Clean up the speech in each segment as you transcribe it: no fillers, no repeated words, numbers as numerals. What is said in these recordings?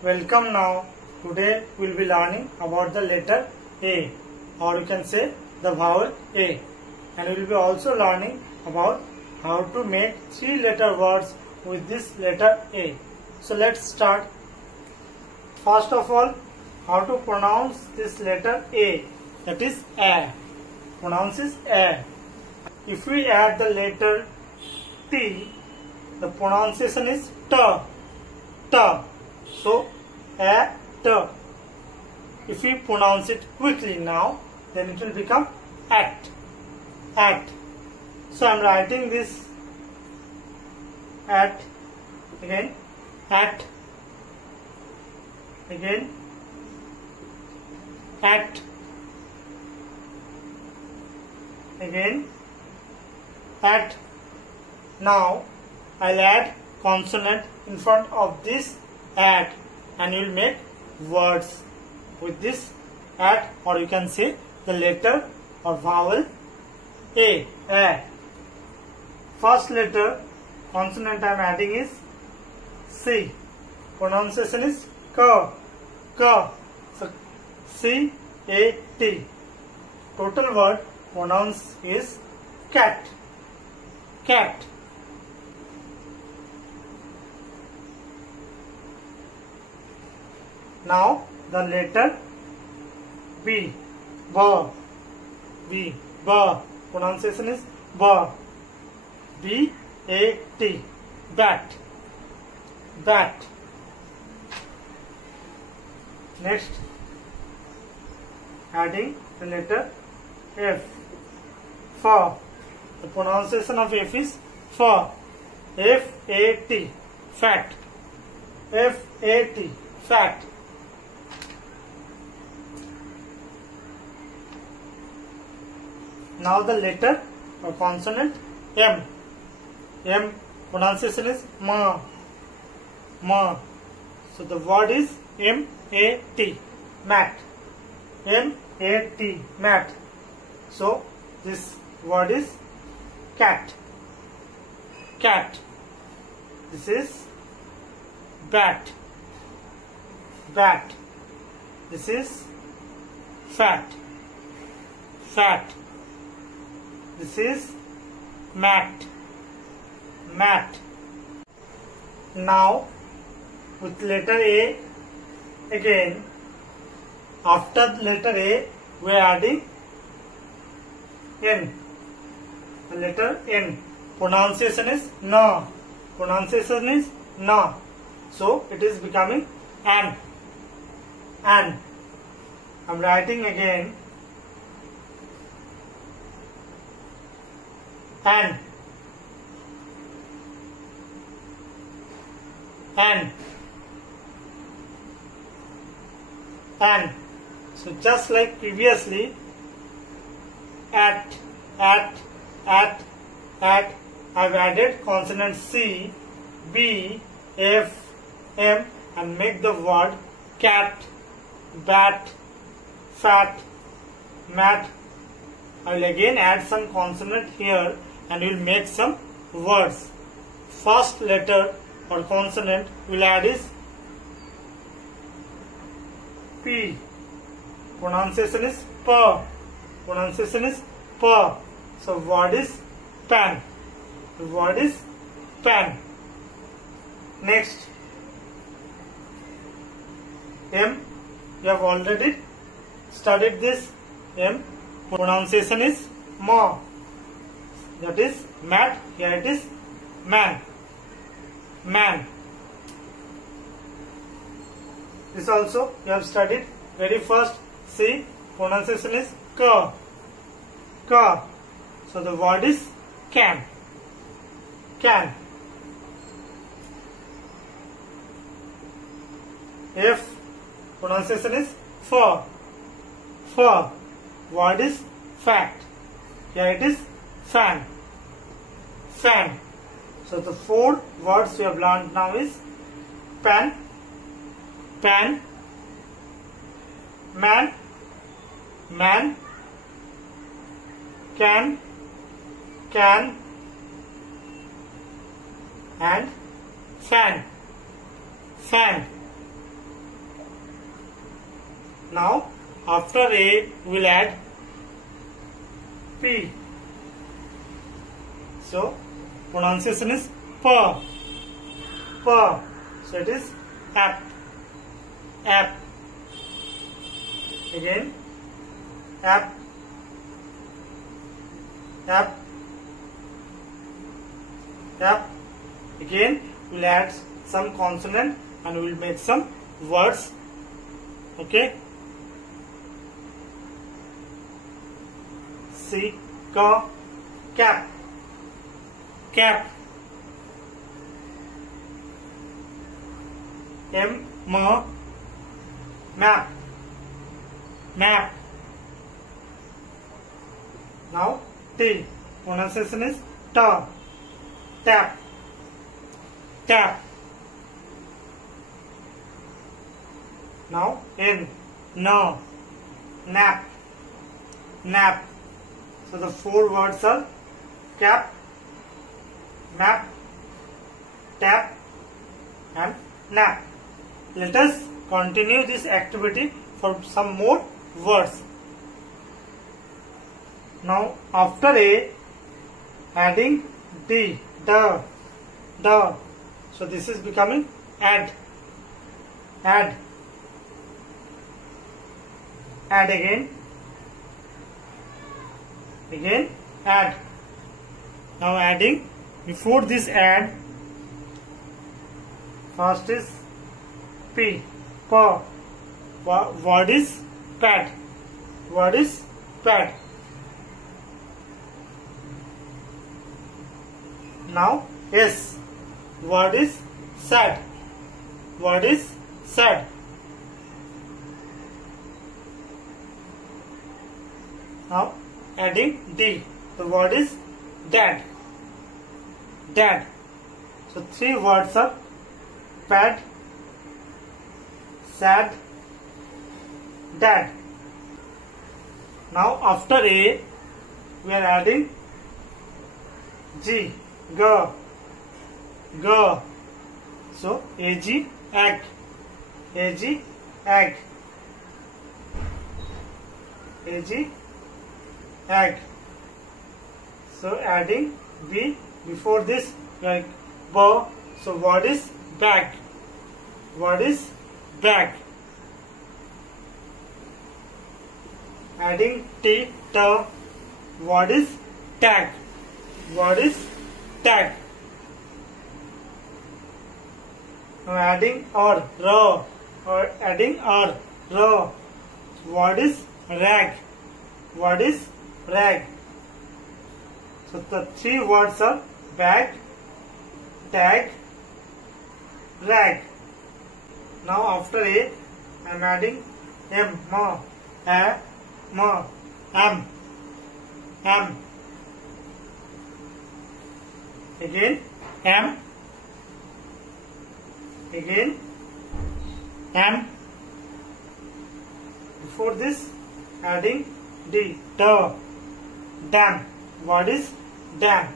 Welcome now. Today we will be learning about the letter A, or you can say the vowel A, and we will be also learning about how to make 3-letter words with this letter A. So let's start. First of all, how to pronounce this letter A, that is A. Pronounce is A. If we add the letter T, the pronunciation is T. T. So, A, T. If we pronounce it quickly now, then it will become act. Act. So, I am writing this at, again, at, again, act, again, at. Now, I'll add consonant in front of this at, and you will make words with this at, or you can say the letter or vowel A. A. First letter consonant I am adding is C. Pronunciation is K. K. So C-A-T. Total word pronounced is cat. Cat. Now the letter B. B. B. B. Pronunciation is B. B-A-T. Bat. Bat. Next, adding the letter F. F. The pronunciation of F is F. F-A-T. Fat. F-A-T. Fat. Now the letter or consonant M. M. Pronunciation is Ma. Ma. So the word is M-A-T. Mat. M-A-T. Mat. So this word is cat. Cat. This is bat. Bat. This is fat. Fat. This is mat. Mat. Now with letter A, again after the letter A we are adding N. The letter N. Pronunciation is Na. Pronunciation is Na. So it is becoming An. An. I am writing again An. An. An. So just like previously, at, I've added consonant C, B, F, M and make the word cat, bat, fat, mat. I will again add some consonant here and will make some words. First letter or consonant will add is P. Pronunciation is P. Pronunciation is P. So word is pan. The word is pan. Next, M. You have already studied this. M. Pronunciation is Ma. That is mat. Here it is man. Man. This also you have studied very first. C. Pronunciation is K. K. So the word is can. Can. F. Pronunciation is F. F. Word is fat. Here it is fan. Fan. So the 4 words we have learned now is pan, pan, man, man, can, and fan. Fan. Now after A we will add P. So pronunciation is P. So it is app. Again app. Again we'll add some consonant and we'll make some words. Okay. C, cap. M, map. Now T, pronunciation is tap. Now N, nap. So the 4 words are cap, map, tap and nap. Let us continue this activity for some more words. Now after A, adding D, the. So this is becoming add. Add again, add. Now adding, before this add, first is P, word is pad. Now S, word is sad. Now adding D, the word is dad. So 3 words are pad, sad, dad. Now after A we are adding G, go. So AG, egg. So adding B, before this like bo, so word is bag. Adding T, word is tag. Now adding R, word is rag. So the 3 words are bag, tag, rag. Now after A, I am adding M, am. Again M. Before this, adding D, dam. Word is dam.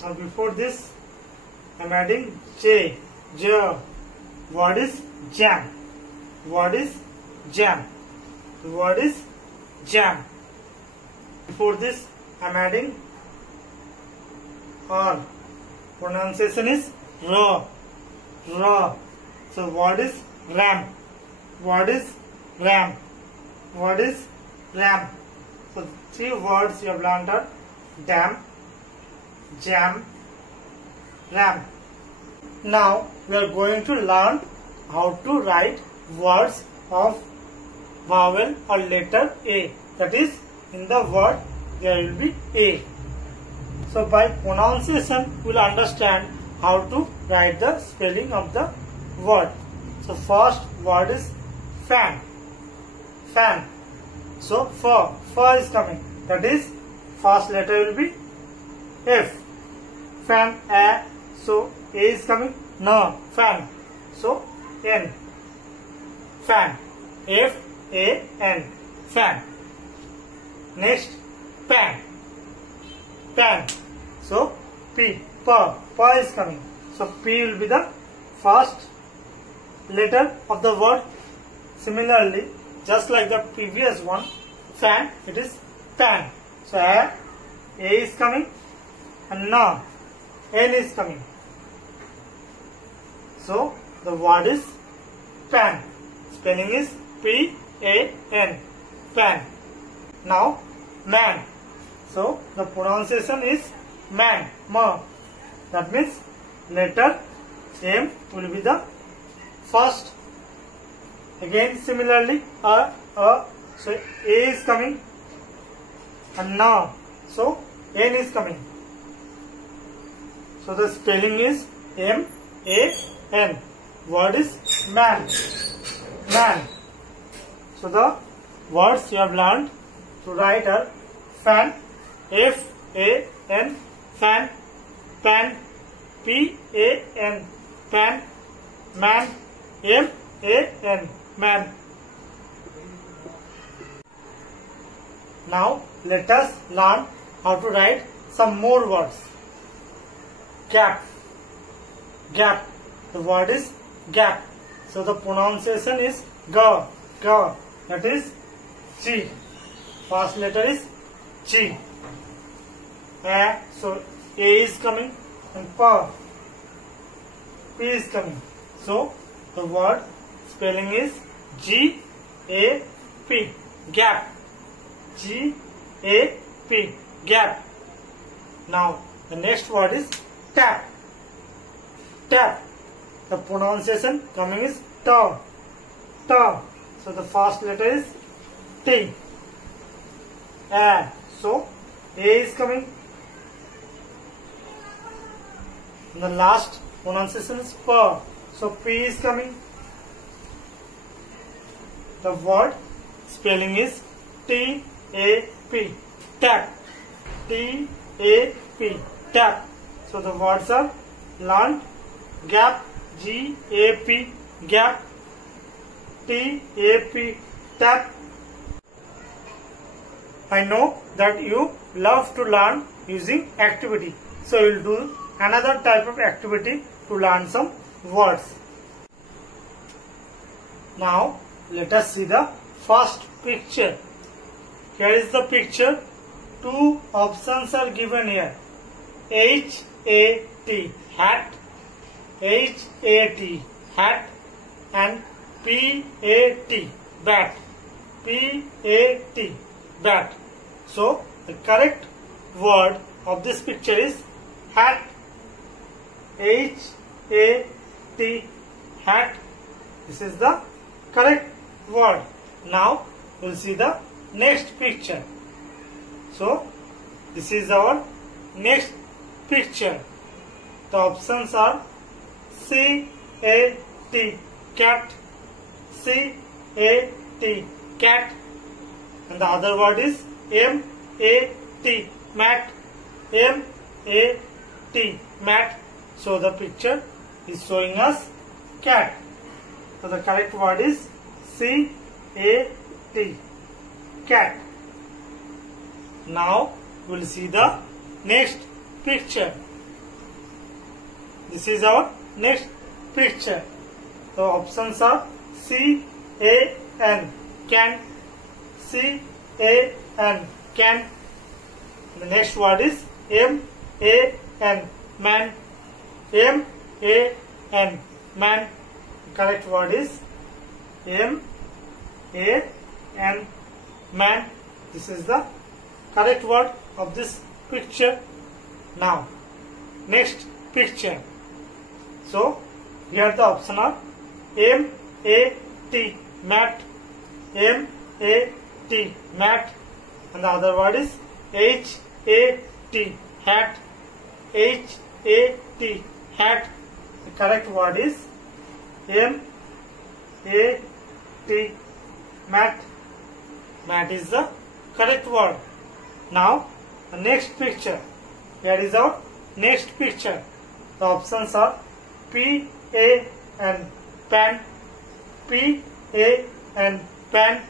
Now before this, I am adding J. Word is jam. The word is jam. Before this, I am adding R. Pronunciation is raw. So word is ram. So 3 words you have learned are dam, jam, ram. Now we are going to learn how to write words of vowel or letter A. That is, in the word there will be A. So by pronunciation we will understand how to write the spelling of the word. So first word is fan. So fa is coming. That is, first letter will be F. Fan, A. So A is coming. No, fan. So N. Fan. F-A-N. Fan. Next, pan. So P. Pa is coming. So P will be the first letter of the word. Similarly, just like the previous one, fan, it is pan. So A is coming and now N is coming. So the word is pan. Spelling is P-A-N. Pan. Now man. So the pronunciation is man. Ma. That means letter M will be the first. Again similarly a. So A is coming and now so N is coming. So the spelling is M-A-N. Word is man. Man. So the words you have learned to write are fan, F-A-N, fan, pan, P-A-N, pan, man, M-A-N, man. Now let us learn how to write some more words. Gap. Gap. The word is gap. So the pronunciation is G. G. That is G. First letter is G. A. So A is coming and P is coming. So the word spelling is G-A-P. Gap. G-A-P. Gap. Now the next word is tap. Tap. The pronunciation coming is T. T. So the first letter is T. A. So A is coming. And the last pronunciation is P. So P is coming. The word spelling is T-A-P. Tap. T-A-P. Tap. So the words are learned. Gap. G-A-P. Gap. T-A-P. Tap. I know that you love to learn using activity. So we will do another type of activity to learn some words. Now let us see the first picture. Here is the picture. Two options are given here. H-A-T. Hat. H-A-T. Hat. And P-A-T. Bat. P-A-T. Bat. So the correct word of this picture is hat. H-A-T. Hat. This is the correct word. Now we will see the next picture. So this is our next picture. The options are C-A-T. Cat. C-A-T. Cat. And the other word is M-A-T. Mat. M-A-T. Mat. So the picture is showing us cat. So the correct word is C-A-T. Cat. Now we will see the next picture. This is our next picture. The options are C-A-N. Can. C-A-N. Can. The next word is M-A-N. Man. M-A-N. Man. The correct word is M-A-N. Man. This is the correct word of this picture. Now next picture. So here the option are M-A-T. Mat. M-A-T. Mat. And the other word is H-A-T. Hat. H-A-T. Hat. The correct word is M-A-T. Mat. Mat is the correct word. Now the next picture. Here is our next picture. The options are P-A-N. Pan. P-A-N. Pan.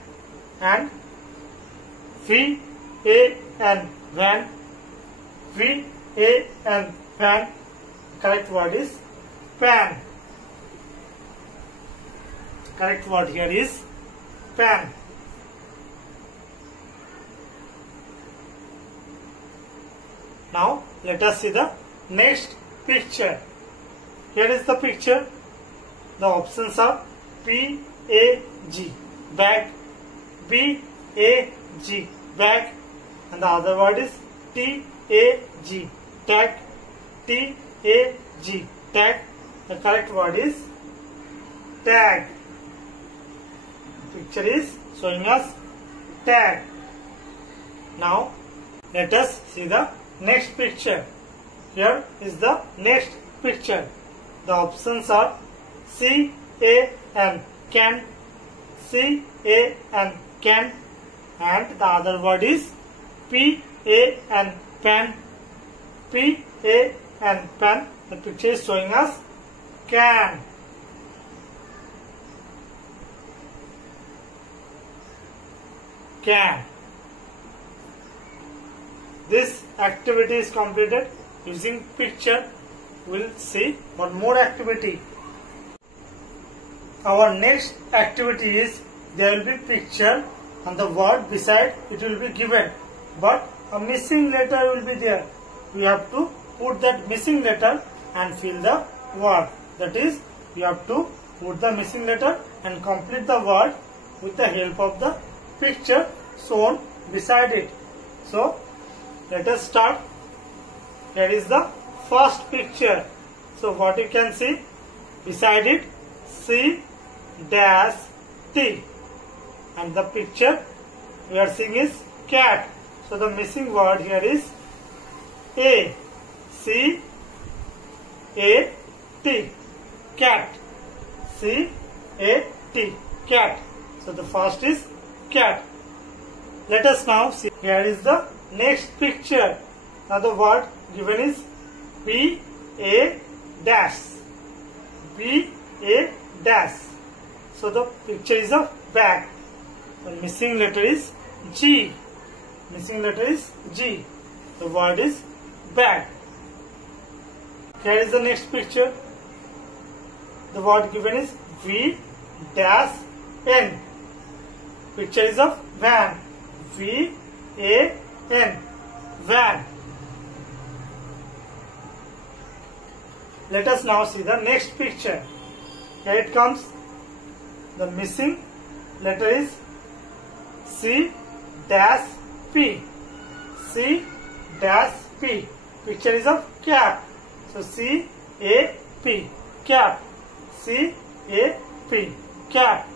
And V-A-N. Van. V-A-N. Van. Correct word is pan. correct word here is pen. Now let us see the next picture. Here is the picture. The options are P, A, G, bag, B, A, G, bag, and the other word is T, A, G, tag, T, A, G, tag. The correct word is tag. Picture is showing us tag. Now let us see the next picture. Here is the next picture. The options are C, A, N, can, C, A, N, can, and the other word is P, A, N, pen, P, A, N, pen. The picture is showing us can. Can. This activity is completed using picture. We'll see one more activity. Our next activity is there will be picture and the word beside it will be given, but a missing letter will be there. We have to put that missing letter and fill the word. That is, we have to put the missing letter and complete the word with the help of the picture shown beside it. So let us start. Here is the first picture. So what you can see beside it, C dash T, and the picture we are seeing is cat. So the missing word here is A, C A T, cat, C A T, cat. So the first is cat. Let us now see. Here is the next picture. Now the word given is B A dash, B A dash. So the picture is a bag. The missing letter is G. Missing letter is G. The word is bag. Here is the next picture. The word given is V dash N. Picture is of van. V A N, van. Let us now see the next picture. Here it comes. The missing letter is C dash P. C dash P. Picture is of cap. So C A P, cap. C A P, cap.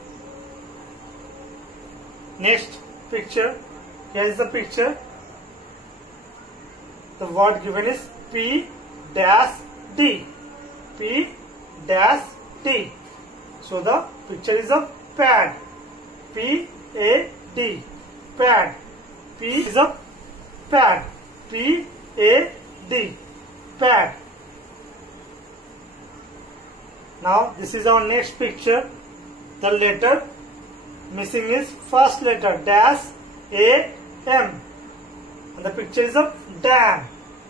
Next picture. Here is the picture. The word given is P dash D. P dash D. So the picture is of pad. P A D, pad. P is of pad. P A D, pad. Now this is our next picture. The letter missing is first letter dash A M, and the picture is of dam.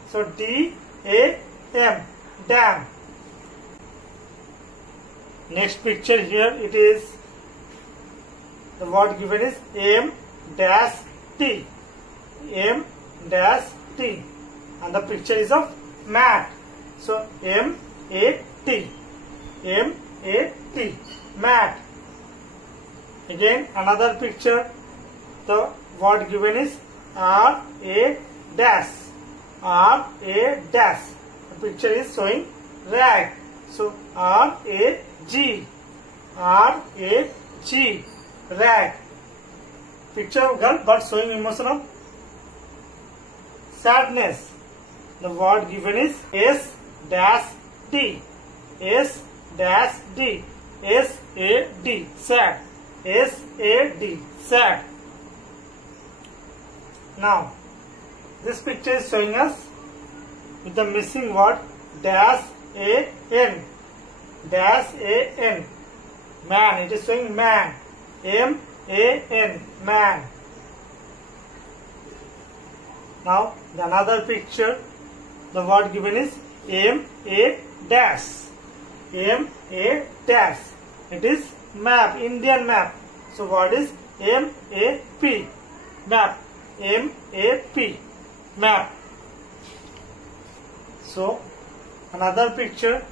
So D A M, dam. Next picture, here it is. The word given is M dash T. M dash T, and the picture is of mat. So M A T. M A T, mat. Again another picture. The word given is R A dash. R A dash. The picture is showing rag. So R A G. R A G, rag. Picture of girl but showing emotion of sadness. The word given is S dash D. S dash D. S A D, sad. S A D, sad. Now this picture is showing us with the missing word dash A N. Dash A N, man. It is showing man. M A N, man. Now the another picture. The word given is M A dash. M A dash. It is map, Indian map. So what is M-A-P? Map. M-A-P. Map. So another picture.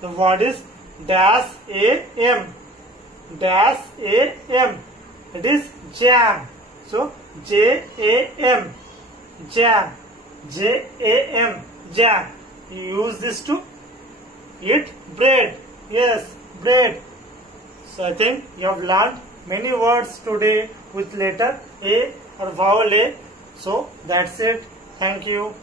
The word is dash A-M. Dash A-M. It is jam. So J-A-M. Jam. J-A-M. Jam. You use this to eat bread. Yes, bread. So I think you have learned many words today with letter A or vowel A. So that's it. Thank you.